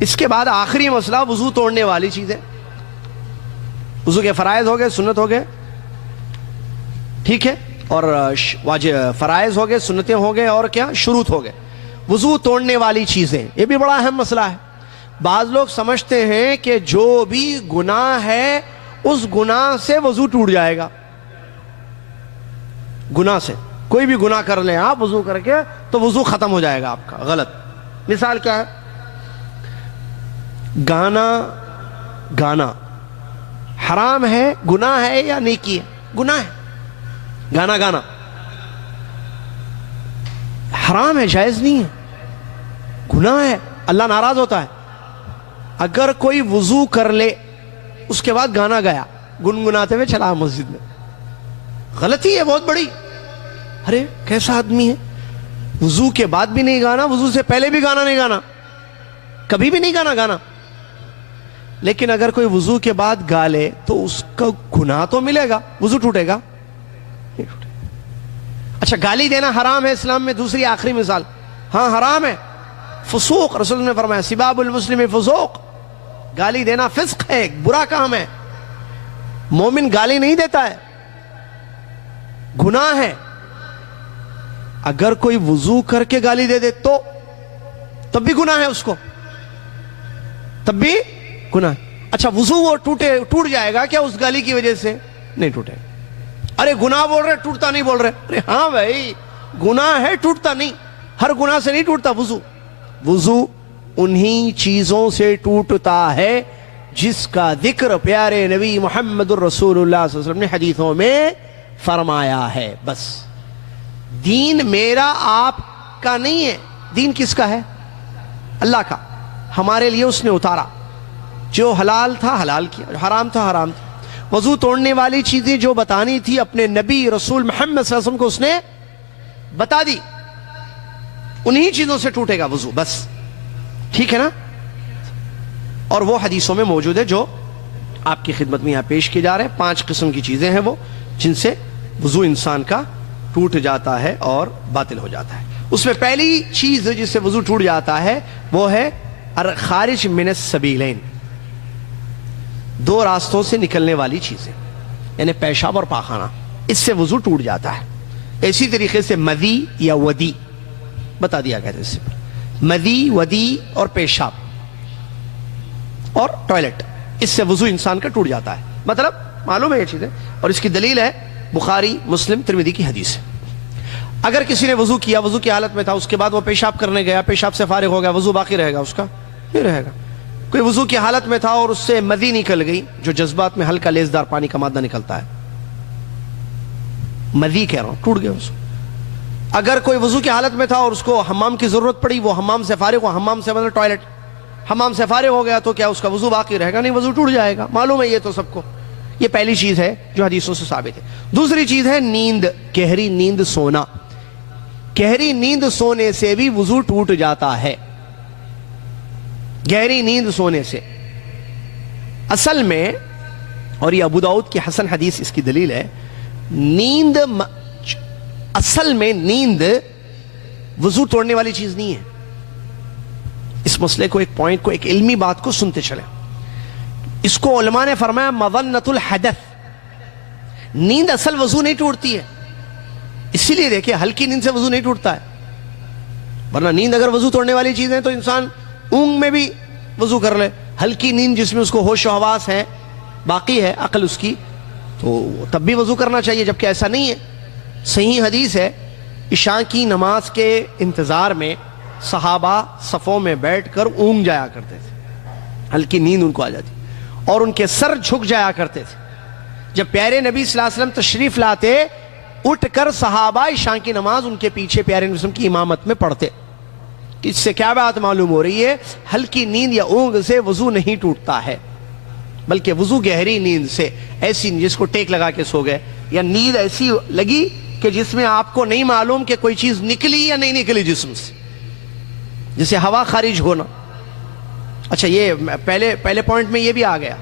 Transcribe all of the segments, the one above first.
اس کے بعد آخری مسئلہ وضو توڑنے والی چیزیں. وضو کے فرائض ہو گئے, سنت ہو گئے, ٹھیک ہے, اور واجب فرائض ہو گئے, سنتیں ہو گئے, اور کیا شروط ہو گئے. وضو توڑنے والی چیزیں, یہ بھی بڑا اہم مسئلہ ہے. بعض لوگ سمجھتے ہیں کہ جو بھی گناہ ہے اس گناہ سے وضو ٹوٹ جائے گا. گناہ سے کوئی بھی گناہ کر لیں آپ وضو کر کے تو وضو ختم ہو جائے گا آپ کا. غلط. مثال کیا ہے؟ گانا حرام ہے, گناہ ہے یا نیکی ہے؟ گناہ ہے. گانا حرام ہے, جائز نہیں ہے, گناہ ہے, اللہ ناراض ہوتا ہے. اگر کوئی وضو کر لے اس کے بعد گانا گایا, گنگناتے ہوئے چلا مسجد میں, غلطی ہے بہت بڑی. ارے کیسا آدمی ہے, وضو کے بعد بھی نہیں گانا, وضو سے پہلے بھی گانا نہیں گانا, کبھی بھی نہیں گانا. لیکن اگر کوئی وضو کے بعد گا لے تو اس کا گناہ تو ملے گا, وضو ٹوٹے گا؟ اچھا, گالی دینا حرام ہے اسلام میں. دوسری آخری مثال, ہاں حرام ہے, فسوق. رسول نے فرمایا سباب المسلم فسوق, گالی دینا فسق ہے, برا کام ہے. مومن گالی نہیں دیتا ہے, گناہ ہے. اگر کوئی وضو کر کے گالی دے دے تو تب بھی گناہ ہے اس کو, تب بھی گناہ. اچھا, وضو وہ ٹوٹ جائے گا کیا اس گالی کی وجہ سے؟ نہیں ٹوٹے گا. ارے گناہ بول رہے, ٹوٹتا نہیں بول رہے. ارے ہاں بھائی, گناہ ہے, ٹوٹتا نہیں. ہر گناہ سے نہیں ٹوٹتا وضو. وضو انہی چیزوں سے ٹوٹتا ہے جس کا ذکر پیارے نبی محمد الرسول اللہ صلی اللہ علیہ وسلم نے حدیثوں میں فرمایا ہے. بس دین میرا آپ کا نہیں ہے, دین کس کا ہے؟ اللہ کا. ہمارے لیے اس نے اتارا, جو حلال تھا حلال کیا, جو حرام تھا حرام تھا. وضو توڑنے والی چیزیں جو بتانی تھی اپنے نبی رسول محمد صلی اللہ علیہ وسلم کو اس نے بتا دی, انہی چیزوں سے ٹوٹے گا وضو. بس ٹھیک ہے نا. اور وہ حدیثوں میں موجود ہے جو آپ کی خدمت میں یہاں پیش کیے جا رہے ہیں. 5 قسم کی چیزیں ہیں وہ جن سے وضو انسان کا ٹوٹ جاتا ہے اور باطل ہو جاتا ہے. اس میں پہلی چیز جس سے وضو ٹوٹ جاتا ہے وہ ہے خارج من السبیلین, 2 راستوں سے نکلنے والی چیزیں, یعنی پیشاب اور پاخانہ, اس سے وضو ٹوٹ جاتا ہے. اسی طریقے سے مدی یا ودی بتا دیا گیا تھا اس سے, مدی, ودی اور پیشاب اور ٹوائلٹ, اس سے وضو انسان کا ٹوٹ جاتا ہے. مطلب معلوم ہے یہ چیزیں, اور اس کی دلیل ہے بخاری, مسلم, ترمذی کی حدیث ہے. اگر کسی نے وضو کیا, وضو کی حالت میں تھا, اس کے بعد وہ پیشاب کرنے گیا, پیشاب سے فارغ ہو گیا, وضو باقی رہے گا اس کا؟ نہیں رہے گا. کوئی وضو کی حالت میں تھا اور اس سے مدی نکل گئی, جو جذبات میں ہلکا لیزدار پانی کا مادہ نکلتا ہے, مدی کہہ رہا ہوں, ٹوٹ گیا اس. اگر کوئی وضو کی حالت میں تھا اور اس کو حمام کی ضرورت پڑی, وہ حمام سے فارغ ہوا, حمام سے مطلب ٹوائلٹ, حمام سے فارغ ہو گیا, تو کیا اس کا وضو باقی رہے گا؟ نہیں, وضو ٹوٹ جائے گا. معلوم ہے یہ تو سب کو. یہ پہلی چیز ہے جو حدیثوں سے ثابت ہے. دوسری چیز ہے نیند, گہری نیند سونا. گہری نیند سونے سے بھی وضو ٹوٹ جاتا ہے. گہری نیند سونے سے اصل میں, اور یہ ابو داؤد کی حسن حدیث اس کی دلیل ہے, نیند اصل میں نیند وضو توڑنے والی چیز نہیں ہے. اس مسئلے کو, ایک پوائنٹ کو, ایک علمی بات کو سنتے چلیں. اس کو علماء نے فرمایا مظنۃ الحدث. نیند اصل وضو نہیں ٹوٹتی ہے, اسی لیے دیکھیں ہلکی نیند سے وضو نہیں ٹوٹتا ہے. ورنہ نیند اگر وضو توڑنے والی چیز ہے تو انسان اونگ میں بھی وضو کر لے. ہلکی نیند جس میں اس کو ہوش و حواس ہے, باقی ہے عقل اس کی, تو تب بھی وضو کرنا چاہیے, جبکہ ایسا نہیں ہے. صحیح حدیث ہے, عشاء کی نماز کے انتظار میں صحابہ صفوں میں بیٹھ کر اونگ جایا کرتے تھے, ہلکی نیند ان کو آ جاتی, اور ان کے سر جھک جایا کرتے تھے. جب پیارے نبی صلی اللہ علیہ وسلم تشریف لاتے, اٹھ کر صحابہ عشاء کی نماز ان کے پیچھے پیارے نبی صلی اللہ علیہ وسلم کی امامت میں پڑھتے. اس سے کیا بات معلوم ہو رہی ہے؟ ہلکی نیند یا اونگ سے وضو نہیں ٹوٹتا ہے, بلکہ وضو گہری نیند سے, ایسی جس کو ٹیک لگا کے سو گئے, یا نیند ایسی لگی کہ جس میں آپ کو نہیں معلوم کہ کوئی چیز نکلی یا نہیں نکلی جسم سے, جسے ہوا خارج ہونا. اچھا, یہ پہلے پوائنٹ میں یہ بھی آ گیا.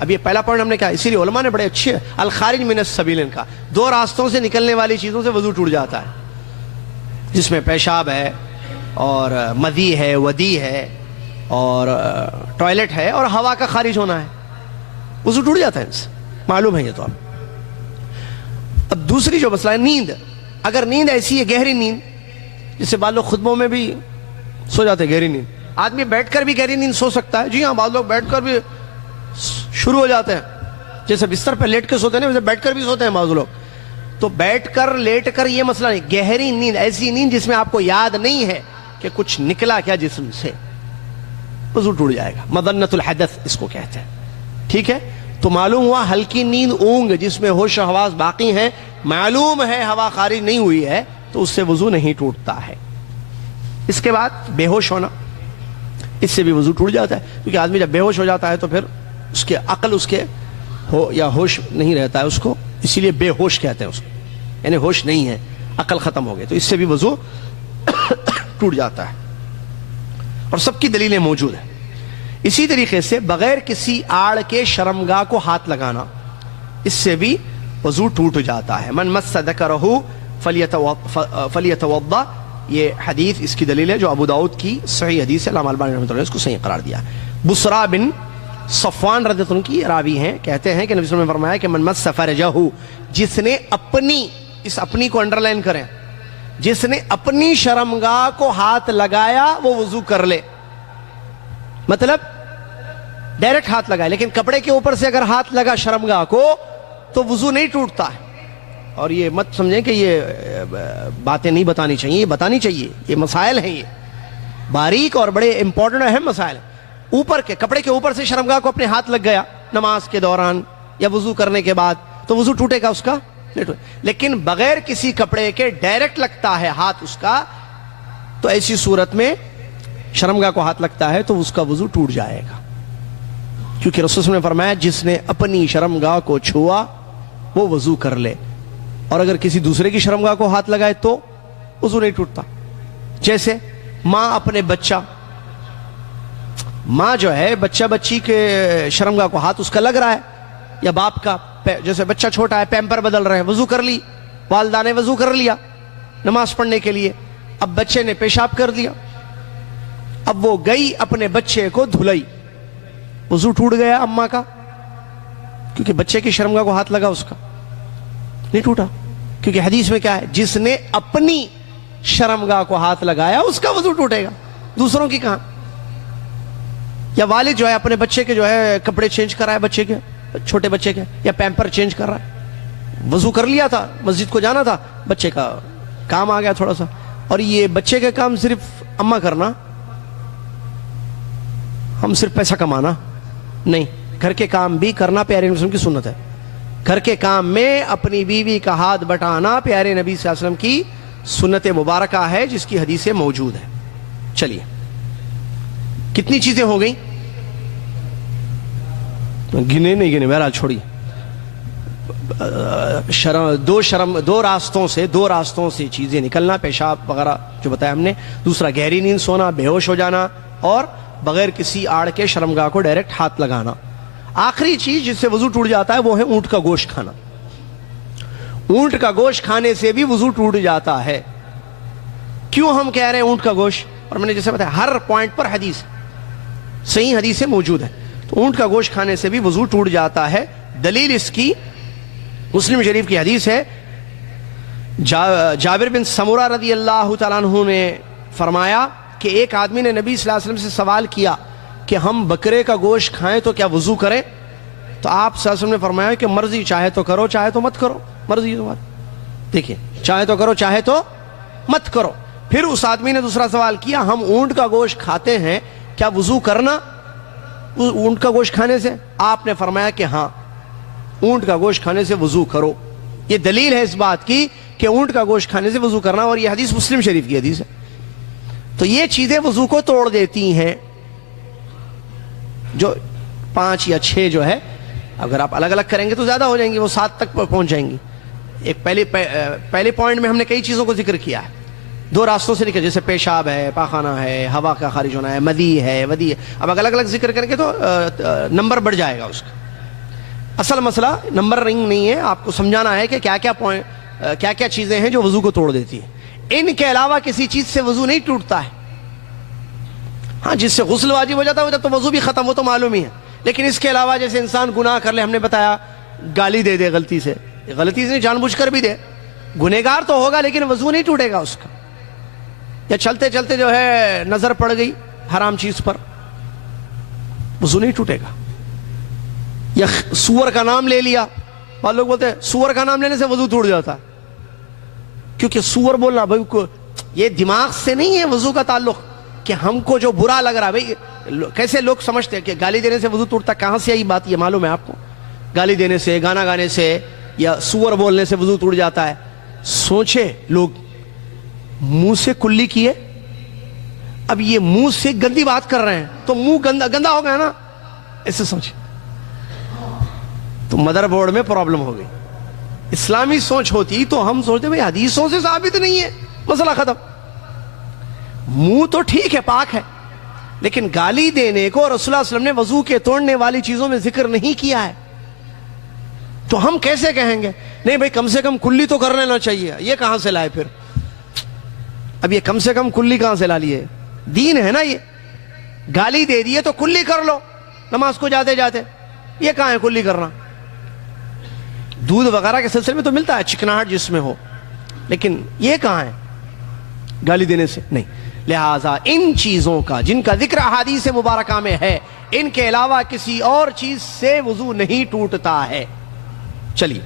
اب یہ پہلا پوائنٹ ہم نے کہا, اسی لیے علماء نے بڑے اچھے الخارج من السبیلین کا, 2 راستوں سے نکلنے والی چیزوں سے وضو ٹوٹ جاتا ہے, جس میں پیشاب ہے اور مدی ہے, ودی ہے اور ٹوائلٹ ہے اور ہوا کا خارج ہونا ہے، وضو ٹوٹ جاتا ہے ان سے، معلوم ہے یہ تو آپ۔ اب دوسری جو مسئلہ ہے نیند، اگر نیند ایسی ہے گہری نیند، جس سے بعض لوگ خطبوں میں بھی سو جاتے ہیں، گہری نیند، آدمی بیٹھ کر بھی گہری نیند سو سکتا ہے، جی ہاں بعض لوگ بیٹھ کر بھی شروع ہو جاتے ہیں، جیسے بستر پہ لیٹ کے سوتے ہیں ویسے بیٹھ کر بھی سوتے ہیں بعض لوگ، تو بیٹھ کر لیٹ کر یہ مسئلہ نہیں، گہری نیند ایسی نیند جس میں آپ کو یاد نہیں ہے کہ کچھ نکلا کیا جسم سے، وضو ٹوٹ جائے گا، مظنۃ الحدث اس کو کہتے ہیں، ٹھیک ہے۔ تو معلوم ہوا ہلکی نیند اونگ جس میں ہوش و حواس باقی ہیں، معلوم ہے ہوا خارج نہیں ہوئی ہے، تو اس سے وضو نہیں ٹوٹتا ہے۔ اس کے بعد بے ہوش ہونا، اس سے بھی وضو ٹوٹ جاتا ہے، کیونکہ آدمی جب بے ہوش ہو جاتا ہے تو پھر اس کے عقل اس کے ہو یا ہوش نہیں رہتا ہے اس کو، اسی لیے بے ہوش کہتے ہیں اس کو، یعنی ہوش نہیں ہے، عقل ختم ہو گئی، تو اس سے بھی وضو ٹوٹ جاتا ہے، اور سب کی دلیلیں موجود ہیں۔ اسی طریقے سے بغیر کسی آڑ کے شرمگاہ کو ہاتھ لگانا، اس سے بھی وضو ٹوٹ جاتا ہے۔ من مس ذکرہ فلیتوضا، یہ حدیث اس کی دلیل ہے جو ابو داؤد کی صحیح حدیث ہے، علامہ البانی رحمۃ اللہ نے اس کو صحیح قرار دیا۔ بصرا بن صفوان رضی اللہ عنہ کی راوی ہیں، کہتے ہیں کہ نبی صلی اللہ علیہ وسلم نے فرمایا کہ من مس فرجہ، جس نے اپنی، اس اپنی کو انڈر لائن کریں، جس نے اپنی شرمگاہ کو ہاتھ لگایا وہ وضو کر لے، مطلب ڈائریکٹ ہاتھ لگائے، لیکن کپڑے کے اوپر سے اگر ہاتھ لگا شرمگاہ کو تو وضو نہیں ٹوٹتا ہے۔ اور یہ مت سمجھیں کہ یہ باتیں نہیں بتانی چاہیے، یہ بتانی چاہیے، یہ مسائل ہیں، یہ باریک اور بڑے امپورٹنٹ اہم مسائل ہیں۔ اوپر کے کپڑے کے اوپر سے شرمگاہ کو اپنے ہاتھ لگ گیا نماز کے دوران یا وضو کرنے کے بعد تو وضو ٹوٹے گا اس کا، لیکن بغیر کسی کپڑے کے ڈائریکٹ لگتا ہے ہاتھ اس کا، تو ایسی صورت میں شرمگاہ کو ہاتھ لگتا ہے تو اس کا وضو ٹوٹ جائے گا، کیونکہ رسول صلی اللہ علیہ وسلم نے فرمایا جس نے اپنی شرمگاہ کو چھوا وہ وضو کر لے، اور اگر کسی دوسرے کی شرمگاہ کو ہاتھ لگائے تو وضو نہیں ٹوٹتا۔ جیسے ماں اپنے بچہ، ماں جو ہے بچہ بچی کے شرمگاہ کو ہاتھ اس کا لگ رہا ہے، یا باپ کا، جیسے بچہ چھوٹا ہے پیمپر بدل رہے ہیں، وضو کر لی، والدہ نے وضو کر لیا نماز پڑھنے کے لیے، اب بچے نے پیشاب کر دیا، اب وہ گئی اپنے بچے کو دھلائی، وضو ٹوٹ گیا اماں کا، کیونکہ بچے کی شرمگاہ کو ہاتھ لگا، اس کا نہیں ٹوٹا، کیونکہ حدیث میں کیا ہے، جس نے اپنی شرمگاہ کو ہاتھ لگایا اس کا وضو ٹوٹے گا، دوسروں کی کہاں۔ یا والد جو ہے اپنے بچے کے جو ہے کپڑے چینج کر رہا ہے، بچے کے، چھوٹے بچے کے، یا پیمپر چینج کر رہا ہے، وضو کر لیا تھا، مسجد کو جانا تھا، بچے کا کام آ گیا تھوڑا سا، اور یہ بچے کا کام صرف اماں کرنا، ہم صرف پیسہ کمانا نہیں، گھر کے کام بھی کرنا پیارے نبی صلی اللہ علیہ وسلم کی سنت ہے، گھر کے کام میں اپنی بیوی کا ہاتھ بٹانا پیارے نبی صلی اللہ علیہ وسلم کی سنت مبارکہ ہے، جس کی حدیثیں موجود ہیں۔ چلیے کتنی چیزیں ہو گئیں، گنے نہیں گنے، بہرحال چھوڑیے۔ دو راستوں سے چیزیں نکلنا، پیشاب وغیرہ جو بتایا ہم نے، دوسرا گہری نیند سونا، بے ہوش ہو جانا، اور بغیر کسی آڑ کے شرمگاہ کو ڈائریکٹ ہاتھ لگانا۔ آخری چیز جس سے وضو ٹوٹ جاتا ہے وہ ہے اونٹ کا گوشت کھانا۔ اونٹ کا گوشت کھانے سے بھی وضو ٹوٹ جاتا ہے۔ کیوں ہم کہہ رہے ہیں اونٹ کا گوشت؟ اور میں نے جیسے بتایا ہر پوائنٹ پر حدیث، صحیح حدیثیں موجود ہیں، تو اونٹ کا گوشت کھانے سے بھی وضو ٹوٹ جاتا ہے۔ دلیل اس کی مسلم شریف کی حدیث ہے، جابر بن سمرہ رضی اللہ تعالیٰ عنہ نے فرمایا کہ ایک آدمی نے نبی صلی اللہ علیہ وسلم سے سوال کیا کہ ہم بکرے کا گوشت کھائیں تو کیا وضو کریں؟ تو آپ صلی اللہ علیہ وسلم نے فرمایا کہ مرضی، چاہے تو کرو چاہے تو مت کرو، مرضی تمہاری، دیکھیں چاہے تو کرو چاہے تو مت کرو۔ پھر اس آدمی نے دوسرا سوال کیا، ہم اونٹ کا گوشت کھاتے ہیں، کیا وضو کرنا اونٹ کا گوشت کھانے سے؟ آپ نے فرمایا کہ ہاں، اونٹ کا گوشت کھانے سے وضو کرو۔ یہ دلیل ہے اس بات کی کہ اونٹ کا گوشت کھانے سے وضو کرنا، اور یہ حدیث مسلم شریف کی حدیث ہے۔ تو یہ چیزیں وضو کو توڑ دیتی ہیں، جو 5 یا 6 جو ہے، اگر آپ الگ الگ کریں گے تو زیادہ ہو جائیں گی، وہ 7 تک پہنچ جائیں گی۔ ایک پہلے پوائنٹ میں ہم نے کئی چیزوں کو ذکر کیا ہے، 2 راستوں سے نکل، جیسے پیشاب ہے، پاخانہ ہے، ہوا کا خارج ہونا ہے، مدی ہے، ودی ہے۔ اب الگ الگ ذکر کریں گے تو نمبر بڑھ جائے گا اس کا۔ اصل مسئلہ نمبرنگ نہیں ہے، آپ کو سمجھانا ہے کہ کیا کیا چیزیں ہیں جو وضو کو توڑ دیتی ہیں۔ ان کے علاوہ کسی چیز سے وضو نہیں ٹوٹتا ہے۔ ہاں جس سے غسل واجب ہو جاتا ہے تو وضو بھی ختم ہو تو معلوم ہی ہے. لیکن اس کے علاوہ جیسے انسان گناہ کر لے, ہم نے بتایا گالی دے دے غلطی سے جان بوجھ کر بھی دے, گنہگار تو ہوگا لیکن وضو نہیں ٹوٹے گا اس کا. یا چلتے چلتے جو ہے نظر پڑ گئی حرام چیز پر, وضو نہیں ٹوٹے گا. یا سور کا نام لے لیا, بعض لوگ بولتے ہیں سور کا نام لینے سے وضو ٹوٹ جاتا ہے, کیونکہ سور بولنا بھائی یہ دماغ سے نہیں ہے وضو کا تعلق, کہ ہم کو جو برا لگ رہا ہے. بھائی کیسے لوگ سمجھتے ہیں کہ گالی دینے سے وضو ٹوٹتا, کہاں سے آئی بات, یہ معلوم ہے آپ کو؟ گالی دینے سے, گانا گانے سے, یا سور بولنے سے وضو ٹوٹ جاتا ہے. سوچے لوگ منہ سے کلی کیے, اب یہ منہ سے گندی بات کر رہے ہیں تو منہ گندا ہو گیا نا, ایسے سوچے تو مدر بورڈ میں پرابلم ہو گئی. اسلامی سوچ ہوتی تو ہم سوچتے بھئی حدیثوں سے ثابت نہیں ہے, مسئلہ ختم. منہ تو ٹھیک ہے, پاک ہے, لیکن گالی دینے کو رسول اللہ صلی اللہ علیہ وسلم نے وضو کے توڑنے والی چیزوں میں ذکر نہیں کیا ہے. تو ہم کیسے کہیں گے نہیں بھئی کم سے کم کلی تو کر لینا چاہیے؟ یہ کہاں سے لائے پھر؟ اب یہ کم سے کم کلی کہاں سے لا لیے؟ دین ہے نا یہ. گالی دے دیے تو کلی کر لو نماز کو جاتے جاتے, یہ کہاں ہے کلی کرنا؟ دودھ وغیرہ کے سلسلے میں تو ملتا ہے چکناہٹ جس میں ہو, لیکن یہ کہاں ہے گالی دینے سے؟ نہیں. لہٰذا ان چیزوں کا جن کا ذکر احادیث مبارکہ میں ہے, ان کے علاوہ کسی اور چیز سے وضو نہیں ٹوٹتا ہے. چلیے